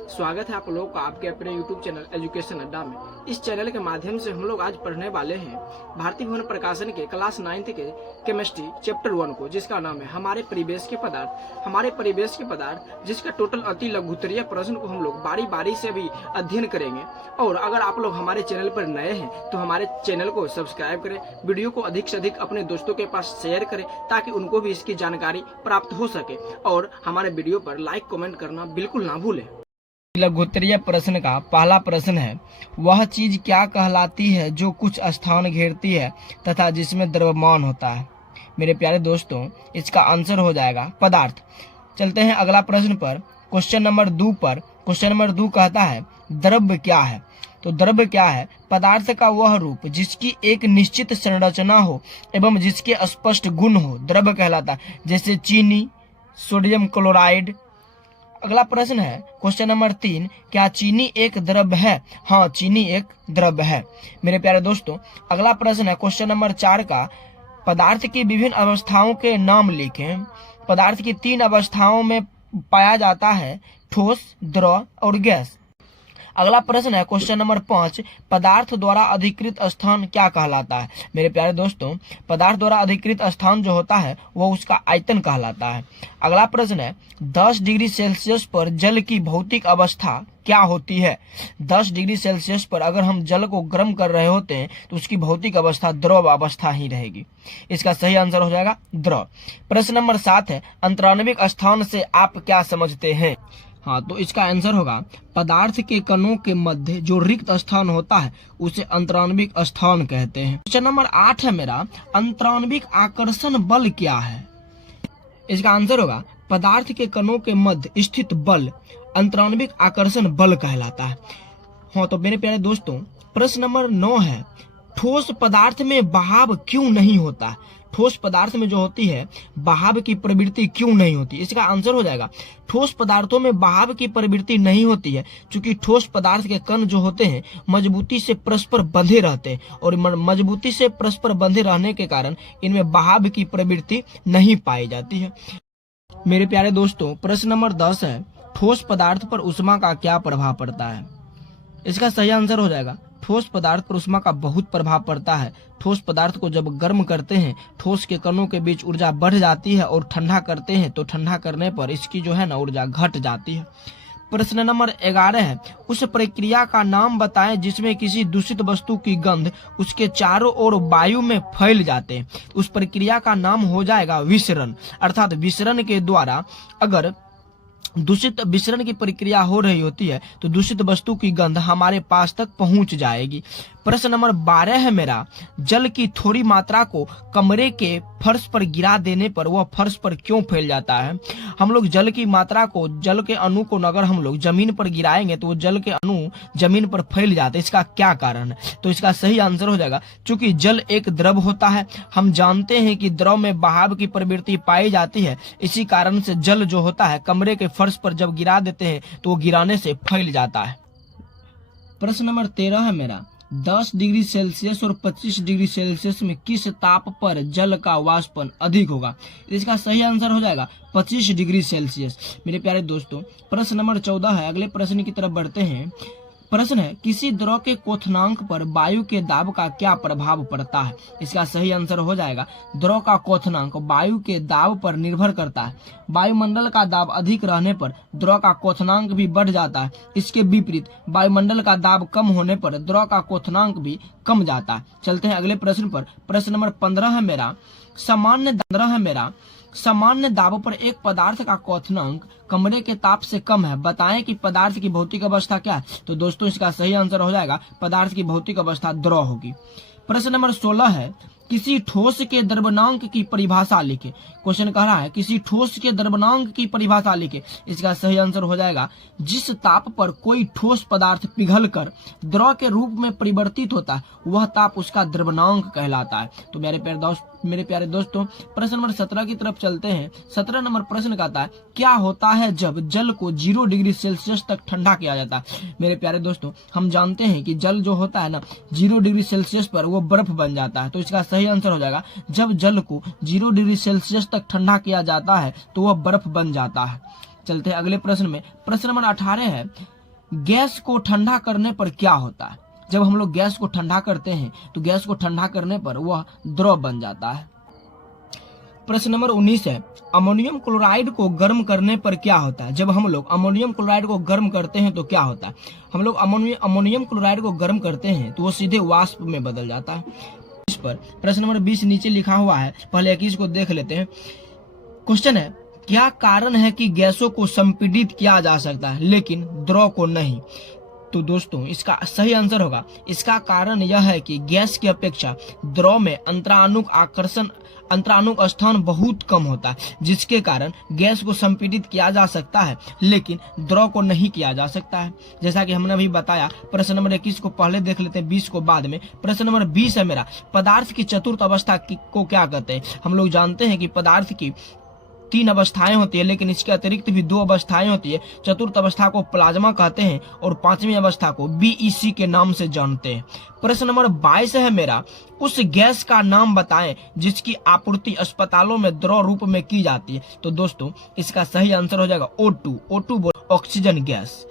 स्वागत है आप लोगों का आपके अपने YouTube चैनल एजुकेशन अड्डा में। इस चैनल के माध्यम से हम लोग आज पढ़ने वाले हैं भारतीय भवन प्रकाशन के क्लास 9th के केमिस्ट्री चैप्टर 1 को, जिसका नाम है हमारे परिवेश के पदार्थ। हमारे परिवेश के पदार्थ जिसका टोटल अति लघुत्तरीय प्रश्न को हम लोग बारी बारी से भी अध्ययन करेंगे। और अगर आप लोग हमारे चैनल पर नए हैं तो हमारे चैनल को सब्सक्राइब करें, वीडियो को अधिक से अधिक अपने दोस्तों के पास शेयर करें ताकि उनको भी इसकी जानकारी प्राप्त हो सके। और हमारे वीडियो पर लाइक कमेंट करना बिल्कुल ना भूलें। लघुत्तरीय प्रश्न का पहला प्रश्न है, वह चीज क्या कहलाती है जो कुछ स्थान घेरती है तथा जिसमें द्रव्यमान होता है। मेरे प्यारे दोस्तों, इसका आंसर हो जाएगा पदार्थ। चलते हैं अगला प्रश्न पर, क्वेश्चन नंबर 2 पर। क्वेश्चन नंबर 2 कहता है द्रव्य क्या है। तो द्रव्य क्या है? पदार्थ का वह रूप जिसकी एक निश्चित संरचना हो एवं जिसके स्पष्ट गुण हो द्रव्य कहलाता है, जैसे चीनी, सोडियम क्लोराइड। अगला प्रश्न है क्वेश्चन नंबर 3, क्या चीनी एक द्रव्य है? हाँ, चीनी एक द्रव्य है। मेरे प्यारे दोस्तों, अगला प्रश्न है क्वेश्चन नंबर 4 का, पदार्थ की विभिन्न अवस्थाओं के नाम लिखें। पदार्थ की 3 अवस्थाओं में पाया जाता है, ठोस, द्रव और गैस। अगला प्रश्न है क्वेश्चन नंबर 5, पदार्थ द्वारा अधिकृत स्थान क्या कहलाता है। मेरे प्यारे दोस्तों, पदार्थ द्वारा अधिकृत स्थान जो होता है वो उसका आयतन कहलाता है। अगला प्रश्न है 10 डिग्री सेल्सियस पर जल की भौतिक अवस्था क्या होती है। 10 डिग्री सेल्सियस पर अगर हम जल को गर्म कर रहे होते हैं तो उसकी भौतिक अवस्था द्रव अवस्था ही रहेगी। इसका सही आंसर हो जाएगा द्रव। प्रश्न नंबर 7 है, अंतराण्विक स्थान से आप क्या समझते हैं। हाँ, तो इसका आंसर होगा पदार्थ के कणों के मध्य जो रिक्त स्थान होता है उसे अंतराण्विक स्थान कहते हैं। क्वेश्चन नंबर 8 है मेरा, अंतराण्विक आकर्षण बल क्या है। इसका आंसर होगा पदार्थ के कणों के मध्य स्थित बल अंतराण्विक आकर्षण बल कहलाता है। हाँ, तो मेरे प्यारे दोस्तों, प्रश्न नंबर 9 है, ठोस पदार्थ में बहाव क्यों नहीं होता। ठोस पदार्थ में जो होती है बहाव की प्रवृत्ति क्यों नहीं होती। इसका आंसर हो जाएगा ठोस पदार्थों में बहाव की प्रवृत्ति नहीं होती है क्योंकि ठोस पदार्थ के कण जो होते हैं मजबूती से परस्पर बंधे रहते हैं और मजबूती से परस्पर बंधे रहने के कारण इनमें बहाव की प्रवृत्ति नहीं पाई जाती है। मेरे प्यारे दोस्तों, प्रश्न नंबर 10 है, ठोस पदार्थ पर ऊष्मा का क्या प्रभाव पड़ता है। इसका सही आंसर हो जाएगा ठोस पदार्थ पर ऊष्मा का बहुत प्रभाव पड़ता है। ठोस पदार्थ को जब गर्म करते हैं ठोस के कणों के बीच ऊर्जा बढ़ जाती है और ठंडा करते हैं तो ठंडा करने पर इसकी जो है ना ऊर्जा घट जाती है। प्रश्न नंबर 11 है, उस प्रक्रिया का नाम बताएं जिसमें किसी दूषित वस्तु की गंध उसके चारों ओर वायु में फैल जाते हैं। उस प्रक्रिया का नाम हो जाएगा विसरण। अर्थात विसरण के द्वारा अगर दूषित विसरण की प्रक्रिया हो रही होती है तो दूषित वस्तु की गंध हमारे पास तक पहुंच जाएगी। प्रश्न नंबर 12 है मेरा, जल की थोड़ी मात्रा को कमरे के फर्श पर गिरा देने पर वह फर्श पर क्यों फैल जाता है। हम लोग जल की मात्रा को, जल के अणु को अगर हम लोग जमीन पर गिराएंगे तो वो जल के अणु जमीन पर फैल जाते हैं। इसका क्या कारण है? तो इसका सही आंसर हो जाएगा चूंकि जल एक द्रव होता है। हम जानते हैं कि द्रव में बहाव की प्रवृत्ति पाई जाती है, इसी कारण से जल जो होता है कमरे के फर्श पर जब गिरा देते हैं तो वो गिराने से फैल जाता है। प्रश्न नंबर 13 है मेरा, 10 डिग्री सेल्सियस और 25 डिग्री सेल्सियस में किस ताप पर जल का वाष्पन अधिक होगा। इसका सही आंसर हो जाएगा 25 डिग्री सेल्सियस। मेरे प्यारे दोस्तों, प्रश्न नंबर 14 है, अगले प्रश्न की तरफ बढ़ते हैं। प्रश्न है, किसी द्रव के क्वथनांक पर वायु के दाब का क्या प्रभाव पड़ता है। इसका सही आंसर हो जाएगा द्रव का क्वथनांक वायु के दाब पर निर्भर करता है। वायुमंडल का दाब अधिक रहने पर द्रव का क्वथनांक भी बढ़ जाता है। इसके विपरीत वायुमंडल का दाब कम होने पर द्रव का क्वथनांक भी कम जाता है। चलते हैं अगले प्रश्न पर। प्रश्न नंबर 15 है मेरा, सामान्य दाब पर एक पदार्थ का क्वथनांक कमरे के ताप से कम है, बताएं कि पदार्थ की भौतिक अवस्था क्या है। तो दोस्तों, इसका सही आंसर हो जाएगा पदार्थ की भौतिक अवस्था द्रव होगी। प्रश्न नंबर 16 है, किसी ठोस के द्रव्यमांक की परिभाषा लिखे। क्वेश्चन कह रहा है किसी ठोस के द्रव्यमांक की परिभाषा लिखे। इसका सही आंसर हो जाएगा जिस ताप पर कोई ठोस पदार्थ पिघलकर द्रव के रूप में परिवर्तित होता है वह ताप उसका द्रव्यमांक कहलाता है। तो मेरे प्यारे दोस्तों, प्रश्न नंबर 17 की तरफ चलते हैं। 17 नंबर प्रश्न कहता है, क्या होता है जब जल को 0 डिग्री सेल्सियस तक ठंडा किया जाता है। मेरे प्यारे दोस्तों, हम जानते हैं कि जल जो होता है ना 0 डिग्री सेल्सियस पर वो बर्फ बन जाता है। तो इसका सही आंसर हो जाएगा जब जल को 0 डिग्री सेल्सियस तक ठंडा किया जाता है तो वह बर्फ बन जाता है। चलते हैं अगले प्रश्न में। प्रश्न नंबर 18 है, गैस को ठंडा करने पर क्या होता है? जब हम लोग गैस को ठंडा करते हैं तो गैस को ठंडा करने पर वह द्रव बन जाता है। प्रश्न नंबर 19 है, अमोनियम क्लोराइड को गर्म करने पर क्या होता है? जब हम लोग अमोनियम क्लोराइड को गर्म करते हैं तो क्या होता है? हम लोग अमोनियम क्लोराइड को गर्म करते हैं तो वो सीधे वाष्प में बदल जाता है। इस पर प्रश्न नंबर 20 नीचे लिखा हुआ है, पहले 21 को देख लेते हैं। क्वेश्चन है, क्या कारण है कि गैसों को संपीड़ित किया जा सकता है लेकिन द्रव को नहीं? तो दोस्तों इसका सही आंसर होगा, इसका कारण यह है कि गैस की अपेक्षा द्रव में अंतरानुक स्थान बहुत कम होता है, जिसके कारण गैस को संपीड़ित किया जा सकता है लेकिन द्रव को नहीं किया जा सकता है। जैसा कि हमने अभी बताया, प्रश्न नंबर 21 को पहले देख लेते हैं, 20 को बाद में। प्रश्न नंबर 20 है मेरा, पदार्थ की चतुर्थ अवस्था को क्या कहते हैं? हम लोग जानते हैं कि पदार्थ की 3 अवस्थाएं होती है, लेकिन इसके अतिरिक्त भी 2 अवस्थाएं होती है। चतुर्थ अवस्था को प्लाज्मा कहते हैं और 5वीं अवस्था को BEC के नाम से जानते हैं। प्रश्न नंबर 22 है मेरा, उस गैस का नाम बताएं जिसकी आपूर्ति अस्पतालों में द्रव रूप में की जाती है। तो दोस्तों इसका सही आंसर हो जाएगा O2 ऑक्सीजन गैस।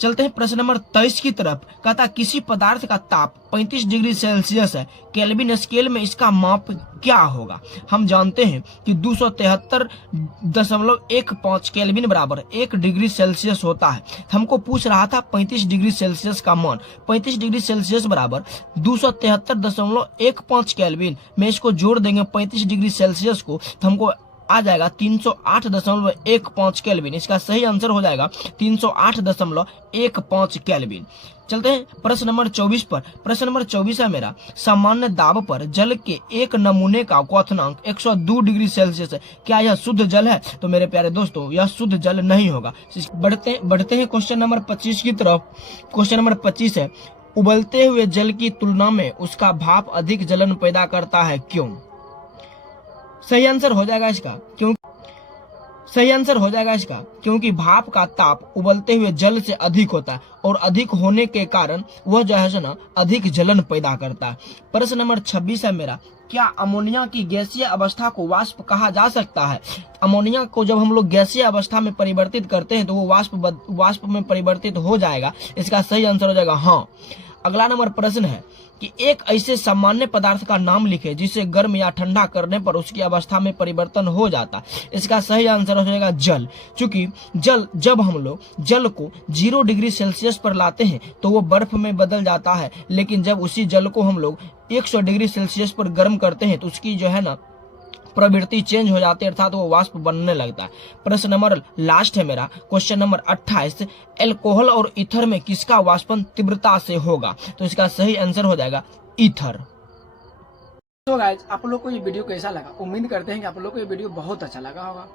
चलते हैं प्रश्न नंबर 23 की तरफ। कहता किसी पदार्थ का ताप 35 डिग्री सेल्सियस है, केल्विन स्केल में इसका माप क्या होगा? हम जानते हैं कि 273.15 केल्विन बराबर 1 डिग्री सेल्सियस होता है। हमको पूछ रहा था 35 डिग्री सेल्सियस का मान। 35 डिग्री सेल्सियस बराबर 273.15 केल्विन में इसको जोड़ देंगे 35 डिग्री सेल्सियस को, तो हमको आ जाएगा 308.15 केल्विन। इसका सही आंसर हो जाएगा 308.15 केल्विन। चलते हैं प्रश्न नंबर 24 पर। प्रश्न नंबर 24 है मेरा, सामान्य दाब पर जल के एक नमूने का क्वथनांक 102 डिग्री सेल्सियस है, क्या यह शुद्ध जल है? तो मेरे प्यारे दोस्तों यह शुद्ध जल नहीं होगा। बढ़ते हैं क्वेश्चन नंबर 25 की तरफ। क्वेश्चन नंबर 25 है, उबलते हुए जल की तुलना में उसका भाप अधिक जलन पैदा करता है, क्यों? सही आंसर हो जाएगा इसका क्योंकि भाप का ताप उबलते हुए जल से अधिक होता है और अधिक होने के कारण वह जो है ना अधिक जलन पैदा करता है। प्रश्न नंबर 26 है मेरा, क्या अमोनिया की गैसीय अवस्था को वाष्प कहा जा सकता है? अमोनिया को जब हम लोग गैसीय अवस्था में परिवर्तित करते हैं तो वो वाष्प में परिवर्तित हो जाएगा। इसका सही आंसर हो जाएगा हाँ। अगला नंबर प्रश्न है कि एक ऐसे सामान्य पदार्थ का नाम लिखे जिसे गर्म या ठंडा करने पर उसकी अवस्था में परिवर्तन हो जाता। इसका सही आंसर हो जाएगा जल। चूंकि जब हम लोग जल को 0 डिग्री सेल्सियस पर लाते हैं तो वो बर्फ में बदल जाता है, लेकिन जब उसी जल को हम लोग 100 डिग्री सेल्सियस पर गर्म करते हैं तो उसकी जो है ना प्रवृत्ति चेंज हो जाती है, अर्थात वो वाष्प बनने लगता है। प्रश्न नंबर लास्ट है मेरा, क्वेश्चन नंबर 28, एल्कोहल और ईथर में किसका वाष्पन तीव्रता से होगा? तो इसका सही आंसर हो जाएगा ईथर। तो गाइस आप लोग को ये वीडियो कैसा लगा? उम्मीद करते हैं कि आप लोग को ये वीडियो बहुत अच्छा लगा होगा।